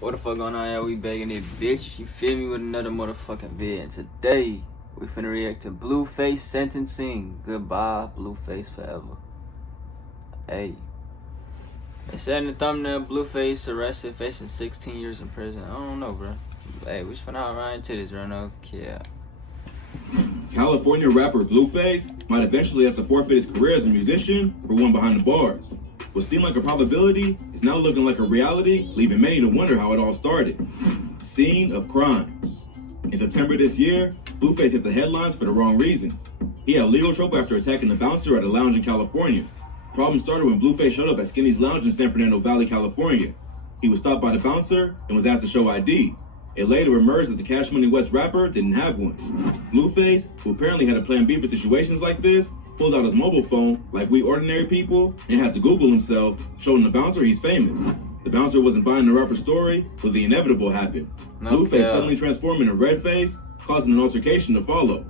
What the fuck going on, y'all? We begging it, bitch. You feel me, with another motherfucking vid. And today, we finna react to Blueface sentencing. Goodbye, Blueface forever. Hey. They said in the thumbnail, Blueface arrested, facing 16 years in prison. I don't know, bro. Hey, we just finna hop right into this right now. Yeah. California rapper Blueface might eventually have to forfeit his career as a musician for one behind the bars. What seemed like a probability is now looking like a reality, leaving many to wonder how it all started. Scene of crime. In September this year, Blueface hit the headlines for the wrong reasons. He had legal trouble after attacking a bouncer at a lounge in California. Problem started when Blueface showed up at Skinny's Lounge in San Fernando Valley, California. He was stopped by the bouncer and was asked to show ID. It later emerged that the Cash Money West rapper didn't have one. Blueface, who apparently had a plan B for situations like this, pulled out his mobile phone like we ordinary people and had to Google himself, showing the bouncer he's famous. The bouncer wasn't buying the rapper's story, but the inevitable happened. Blueface suddenly transformed into Redface, causing an altercation to follow.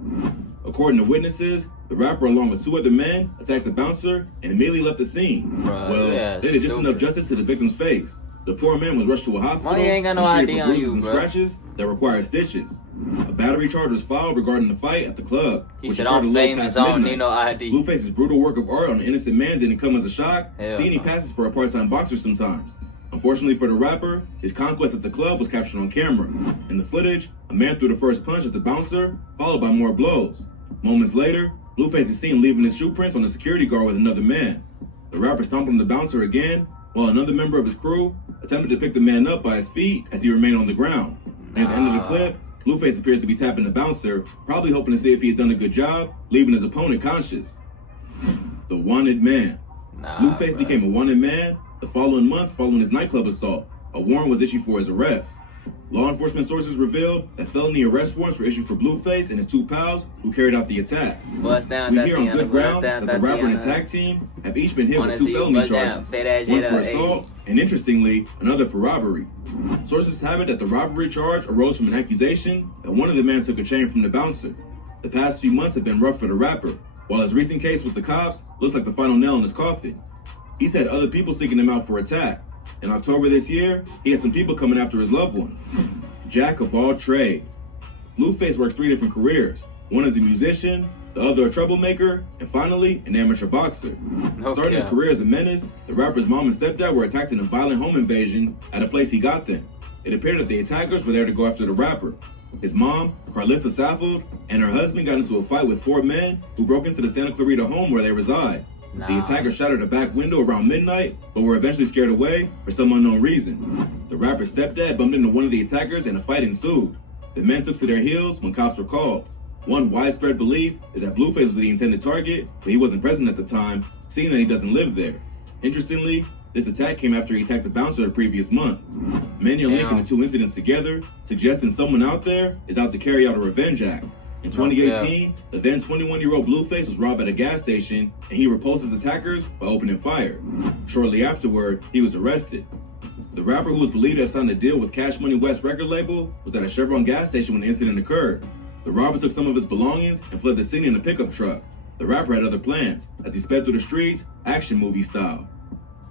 According to witnesses, the rapper along with two other men attacked the bouncer and immediately left the scene. They did just enough justice to the victim's face. The poor man was rushed to a hospital. Money ain't got no ID on you, and bro. Scratches that required stitches. A battery charge was filed regarding the fight at the club. He said, I'm famous, I don't need no ID. Blueface's brutal work of art on an innocent man didn't come as a shock, seeing he no. passes for a part-time boxer sometimes. Unfortunately for the rapper, his conquest at the club was captured on camera. In the footage, a man threw the first punch at the bouncer, followed by more blows. Moments later, Blueface is seen leaving his shoe prints on the security guard with another man. The rapper stomped on the bouncer again, while another member of his crew attempted to pick the man up by his feet as he remained on the ground. And at the end of the clip, Blueface appears to be tapping the bouncer, probably hoping to see if he had done a good job, leaving his opponent conscious. The wanted man. Blueface became a wanted man the following month following his nightclub assault. A warrant was issued for his arrest. Law enforcement sources revealed that felony arrest warrants were issued for Blueface and his two pals who carried out the attack. We hear on good ground that the rapper and his tag team have each been hit with two felony charges, one for assault and, interestingly, another for robbery. Sources have it that the robbery charge arose from an accusation that one of the men took a chain from the bouncer. The past few months have been rough for the rapper, while his recent case with the cops looks like the final nail in his coffin. He's had other people seeking him out for attack. In October this year, he had some people coming after his loved ones. Jack of all trades. Blueface works 3 different careers. One as a musician, the other a troublemaker, and finally, an amateur boxer. Starting his career as a menace, the rapper's mom and stepdad were attacked in a violent home invasion at a place he got them. It appeared that the attackers were there to go after the rapper. His mom, Carlissa Saffold, and her husband got into a fight with 4 men who broke into the Santa Clarita home where they reside. The attackers shattered a back window around midnight, but were eventually scared away for some unknown reason. The rapper's stepdad bumped into one of the attackers and a fight ensued. The men took to their heels when cops were called. One widespread belief is that Blueface was the intended target, but he wasn't present at the time, seeing that he doesn't live there. Interestingly, this attack came after he attacked the bouncer the previous month. Many are linking the two incidents together, suggesting someone out there is out to carry out a revenge act. In 2018, the then 21-year-old Blueface was robbed at a gas station, and he repulsed his attackers by opening fire. Shortly afterward, he was arrested. The rapper, who was believed to have signed a deal with Cash Money West record label, was at a Chevron gas station when the incident occurred. The robber took some of his belongings and fled the scene in a pickup truck. The rapper had other plans, as he sped through the streets, action movie style.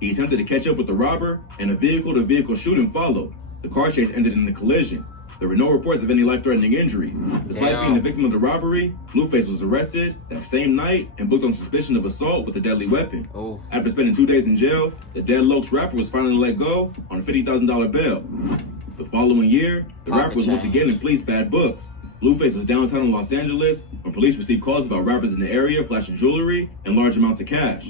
He attempted to catch up with the robber, and a vehicle-to-vehicle shooting followed. The car chase ended in a collision. There were no reports of any life-threatening injuries. Despite being the victim of the robbery, Blueface was arrested that same night and booked on suspicion of assault with a deadly weapon. After spending 2 days in jail, the Dead Lokes rapper was finally let go on a $50,000 bail. The following year, the rapper was once again in police bad books. Blueface was downtown in Los Angeles when police received calls about rappers in the area flashing jewelry and large amounts of cash.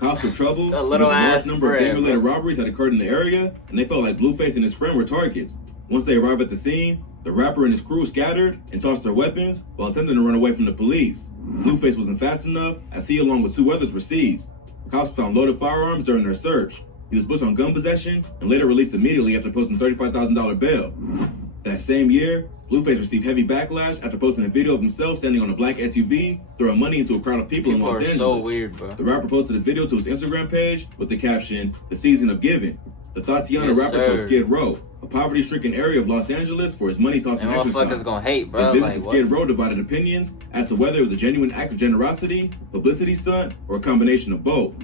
Cops were troubled. A large number of gang-related robberies had occurred in the area, and they felt like Blueface and his friend were targets. Once they arrived at the scene, the rapper and his crew scattered and tossed their weapons while attempting to run away from the police. Blueface wasn't fast enough, as he along with 2 others were seized. Cops found loaded firearms during their search. He was booked on gun possession and later released immediately after posting $35,000 bail. That same year, Blueface received heavy backlash after posting a video of himself standing on a black SUV, throwing money into a crowd of people in Los Angeles. So weird, bro. The rapper posted a video to his Instagram page with the caption, "The Season of Giving." The Tatiana rapper chose Skid Row, a poverty-stricken area of Los Angeles, for his money-tossing exercise. Motherfuckers gonna hate, bro. His visit to Skid Row divided opinions as to whether it was a genuine act of generosity, publicity stunt, or a combination of both.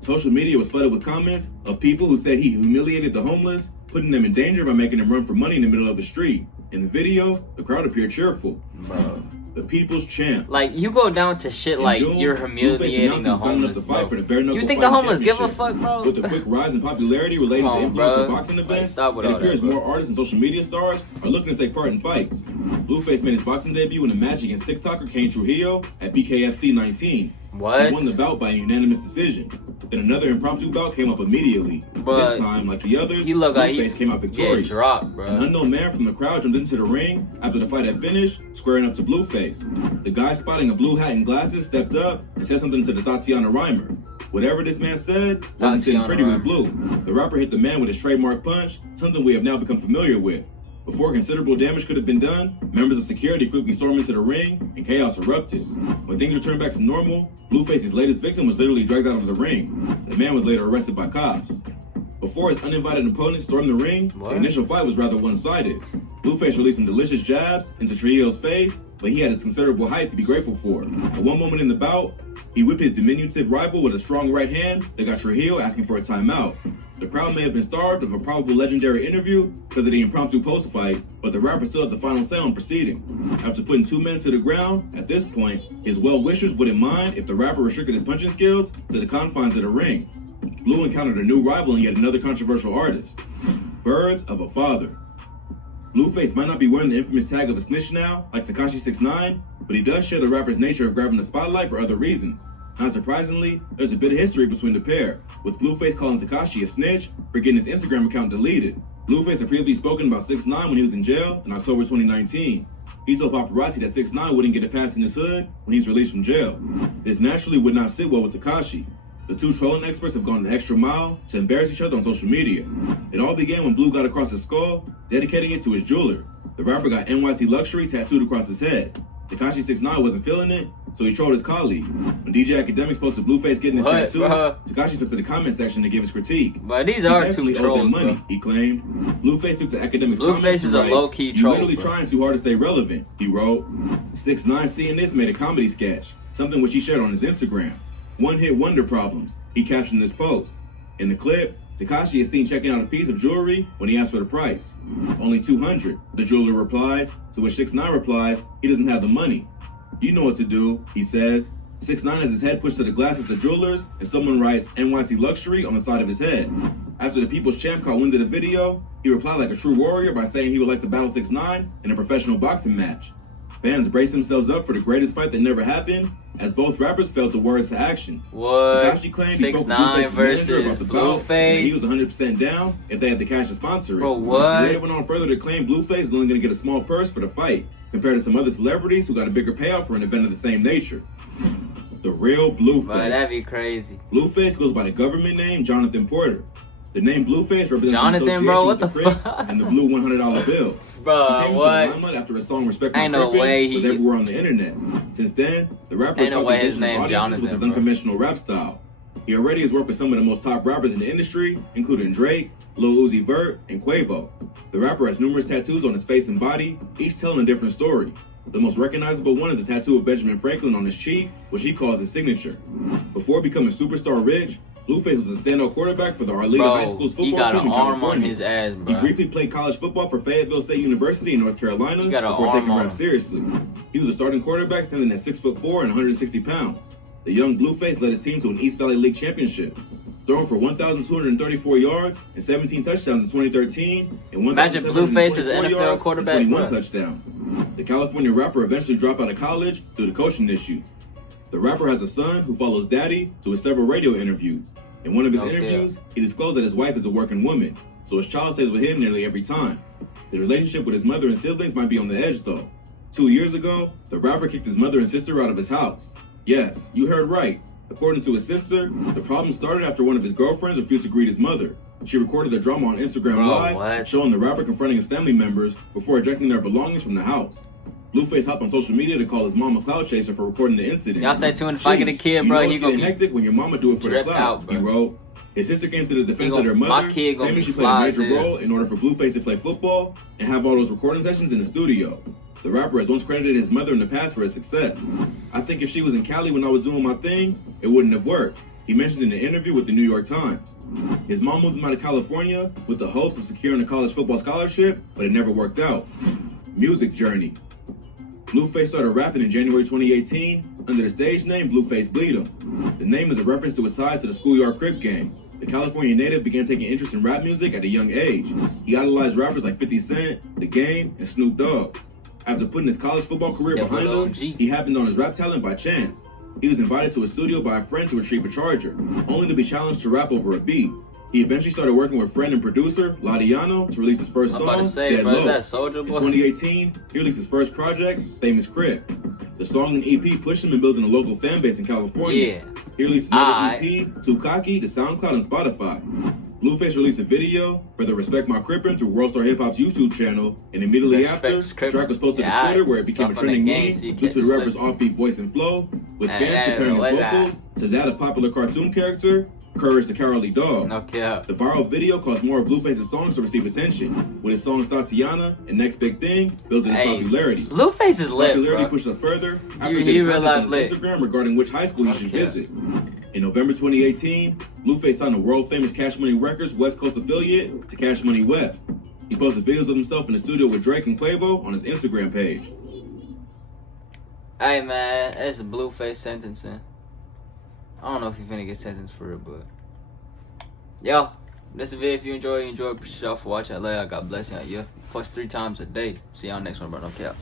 Social media was flooded with comments of people who said he humiliated the homeless, putting them in danger by making them run for money in the middle of the street. In the video, the crowd appeared cheerful. Bro. The people's champ. Like, you go down to shit like June, you're humiliating the homeless, bro. You think the homeless give a fuck, bro? With the quick rise in popularity related to influencer boxing events, stop with it all appears that, bro. more artists and social media stars are looking to take part in fights. Blueface made his boxing debut in a match against TikToker Kane Trujillo at BKFC 19. What? He won the bout by a unanimous decision. Then another impromptu bout came up immediately. But this time, like the others, he looked like Blueface came out victorious. Dropped, bro. An unknown man from the crowd jumped into the ring after the fight had finished, squaring up to Blueface. The guy spotting a blue hat and glasses stepped up and said something to the Tatiana Rhymer. Whatever this man said wasn't sitting pretty with Blue. The rapper hit the man with his trademark punch, something we have now become familiar with. Before considerable damage could have been done, members of security quickly stormed into the ring and chaos erupted. When things returned back to normal, Blueface's latest victim was literally dragged out of the ring. The man was later arrested by cops. Before his uninvited opponent stormed the ring, the initial fight was rather one-sided. Blueface released some delicious jabs into Trujillo's face, but he had his considerable height to be grateful for. At one moment in the bout, he whipped his diminutive rival with a strong right hand that got Trujillo asking for a timeout. The crowd may have been starved of a probable legendary interview because of the impromptu post-fight, but the rapper still had the final say on proceeding. After putting two men to the ground, at this point, his well-wishers wouldn't mind if the rapper restricted his punching skills to the confines of the ring. Blue encountered a new rival and yet another controversial artist. Birds of a Father. Blueface might not be wearing the infamous tag of a snitch now, like Tekashi 6ix9ine, but he does share the rapper's nature of grabbing the spotlight for other reasons. Not surprisingly, there's a bit of history between the pair, with Blueface calling Tekashi a snitch for getting his Instagram account deleted. Blueface had previously spoken about 6ix9ine when he was in jail in October 2019. He told paparazzi that 6ix9ine wouldn't get a pass in his hood when he's released from jail. This naturally would not sit well with Tekashi. The two trolling experts have gone an extra mile to embarrass each other on social media. It all began when Blue got across his skull, dedicating it to his jeweler. The rapper got NYC Luxury tattooed across his head. Tekashi 6ix9ine wasn't feeling it, so he trolled his colleague. When DJ Academics posted Blueface getting his tattoo, Tekashi took to the comment section to give his critique. But these are two trolls, money, bro. He claimed. Blueface took to Academics. Blueface is a low-key troll, literally trying too hard to stay relevant, he wrote. 6ix9ine seeing this made a comedy sketch, something which he shared on his Instagram. One-hit wonder problems, he captioned this post. In the clip, Tekashi is seen checking out a piece of jewelry when he asked for the price. Only $200, the jeweler replies, to which 6ix9ine replies, he doesn't have the money. You know what to do, he says. 6ix9ine has his head pushed to the glass at the jeweler's, and someone writes NYC Luxury on the side of his head. After the People's Champ caught wind of the video, he replied like a true warrior by saying he would like to battle 6ix9ine in a professional boxing match. Fans braced themselves up for the greatest fight that never happened, as both rappers felt the words to action. What? Tekashi claimed he spoke to 6ix9ine Blueface's versus manager about the bout, and he was Blueface. 100% down if they had the cash to sponsor it. Bro, what? He later went on further to claim Blueface is only going to get a small purse for the fight, compared to some other celebrities who got a bigger payout for an event of the same nature. The real Blueface. Bro, that'd be crazy. Blueface goes by the government name Jonathan Porter. The name Blueface represents Jonathan, bro, what the fuck? fuck? And the blue $100 bill. Bro, he what? came to the limelight after a song Respect My Ain't no Purpose way was he- everywhere on the internet. Since then, the rapper Ain't no way his name with Jonathan, his bro. unconventional rap style. He already has worked with some of the most top rappers in the industry, including Drake, Lil Uzi Vert, and Quavo. The rapper has numerous tattoos on his face and body, each telling a different story. The most recognizable one is the tattoo of Benjamin Franklin on his cheek, which he calls his signature. Before becoming superstar rich, Blueface was a standout quarterback for the Arleta High School's football he got team an in arm on California. his ass, He bro. briefly played college football for Fayetteville State University in North Carolina He got an before arm taking on rap him. seriously. He was a starting quarterback standing at 6'4" and 160 pounds. The young Blueface led his team to an East Valley League championship, throwing for 1,234 yards and 17 touchdowns in 2013, and Imagine Blueface as an 1,724 NFL yards quarterback, and 21 bro. touchdowns. The California rapper eventually dropped out of college due to coaching issues. The rapper has a son who follows daddy to his several radio interviews. In one of his interviews, he disclosed that his wife is a working woman, so his child stays with him nearly every time. His relationship with his mother and siblings might be on the edge though. 2 years ago, the rapper kicked his mother and sister out of his house. Yes, you heard right. According to his sister, the problem started after one of his girlfriends refused to greet his mother. She recorded the drama on Instagram Live, showing the rapper confronting his family members before ejecting their belongings from the house. Blueface hopped on social media to call his mom a cloud chaser for recording the incident. Y'all say too, and if I get a kid, bro, he gonna be hectic when your mama do it for the clout. He wrote. His sister came to the defense of their mother, my kid gonna claiming be she played a major fly, role in order for Blueface to play football and have all those recording sessions in the studio. The rapper has once credited his mother in the past for his success. I think if she was in Cali when I was doing my thing, it wouldn't have worked. He mentioned in an interview with the New York Times. His mom moved him out of California with the hopes of securing a college football scholarship, but it never worked out. Music journey. Blueface started rapping in January 2018 under the stage name Blueface Bleed 'Em. The name is a reference to his ties to the schoolyard Crip gang. The California native began taking interest in rap music at a young age. He idolized rappers like 50 Cent, The Game, and Snoop Dogg. After putting his college football career behind him, he happened on his rap talent by chance. He was invited to a studio by a friend to retrieve a charger, only to be challenged to rap over a beat. He eventually started working with friend and producer Ladiano to release his first song, Dead Low. Is that Soulja Boy? In 2018, he released his first project, Famous Crip. The song and EP pushed him in building a local fan base in California. Yeah. He released another EP, Too Cocky, to SoundCloud and Spotify. Blueface released a video for the Respect My Crippin' through Worldstar Hip Hop's YouTube channel, and immediately after, the track was posted to Twitter where it became a trending meme due to the rapper's offbeat voice and flow, with fans comparing his vocals to that of popular cartoon character, Courage the Cowardly Dog. Okay. The viral video caused more of Blueface's songs to receive attention, with his songs Tatiana and Next Big Thing building his popularity. Blueface is lit, Popularity bro. pushed up further after He getting real comments on lit. Instagram regarding which high school he should visit. In November 2018, Blueface signed the world-famous Cash Money Records West Coast affiliate to Cash Money West. He posted videos of himself in the studio with Drake and Quavo on his Instagram page. Hey man, that's a Blueface sentencing. I don't know if you're finna get sentenced for it, but yo, that's the video. If you enjoy, Appreciate y'all for watching. I God bless you. Yeah, post 3 times a day. See y'all next one, bro. No cap.